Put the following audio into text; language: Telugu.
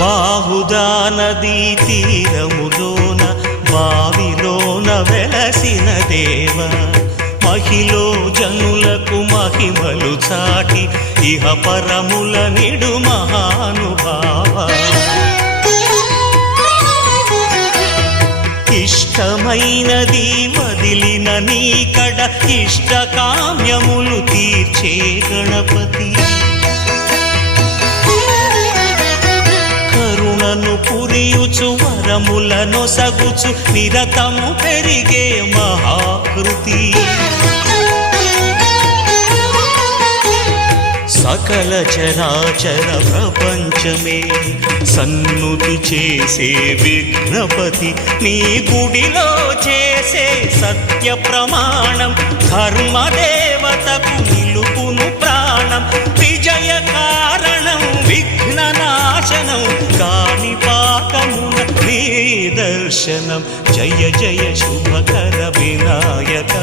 బాహుదా నదీ తీరములోన బావిలోన వెలసిన దేవ, మహిలో జనులకు మహిమలు చాటి ఇహ పరముల నిడు మహానుభావ. ఇష్టమైనది వదిలిన నీకడ ఇష్టకామ్యములు తీర్చే గణపతి, కరుణను పురియుచు వరములను సగుచు నిరతము పెరిగే మహాకృతి. సకల చరాచర ప్రపంచమే సన్నుతి చేసే విఘ్నపతి, నీ గుడిలో చేసే సత్య ప్రమాణం ధర్మదేవతకు నిలుపును ప్రాణం. విజయ కారణం విఘ్ననాశనం కాణిపాకమున నీ దర్శనం. జయ జయ శుభకర వినాయక